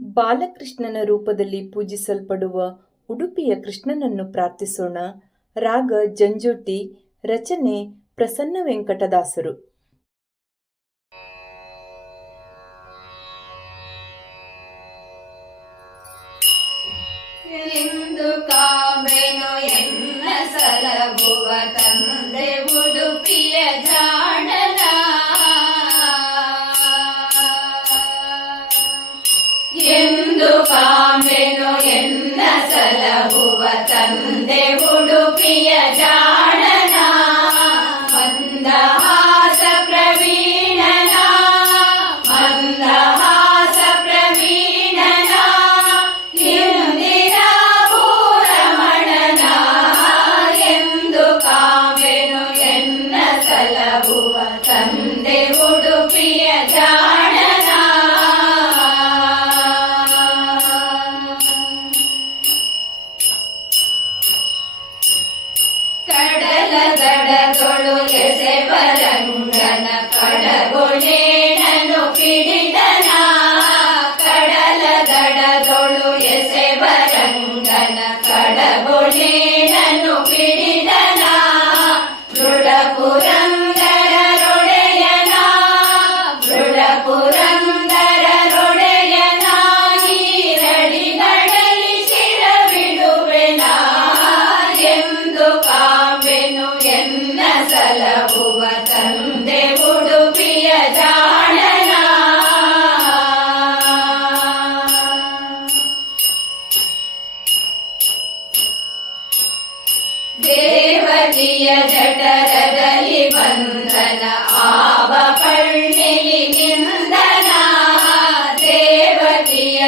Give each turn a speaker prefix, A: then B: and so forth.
A: ಬಾಲಕೃಷ್ಣನ ರೂಪದಲ್ಲಿ ಪೂಜಿಸಲ್ಪಡುವ ಉಡುಪಿಯ ಕೃಷ್ಣನನ್ನು ಪ್ರಾರ್ಥಿಸೋಣ. ರಾಗ ಜಂಜೋಟಿ ರಚನೆ ಪ್ರಸನ್ನ ವೆಂಕಟದಾಸರು.
B: ಎನ್ನ ಸಲಗುವ ತಂದೆ ಎಂದು ಕಾಮೆನು ಎನ್ನ ಸಲಗುವ ತಂದೆ ಉಡುಪಿಯ ಜಾಡನ ಕಡಲ ದಡದೊಳು ಎಸೆವರಂಗನ ಕಡಗೊಳೇಣನು ಪಿಡಿದನ ಕಡಲ ದಡದೊಳು ಎಸೆವರಂಗನ ಕಡಗೊಳೇಣನು ದೇವಕಿಯ ಜಠರದಲ್ಲಿ ಬಂಧನ ಆವ ಕಣ್ಣಿಲಿ ನಿಂದನ ದೇವಕಿಯ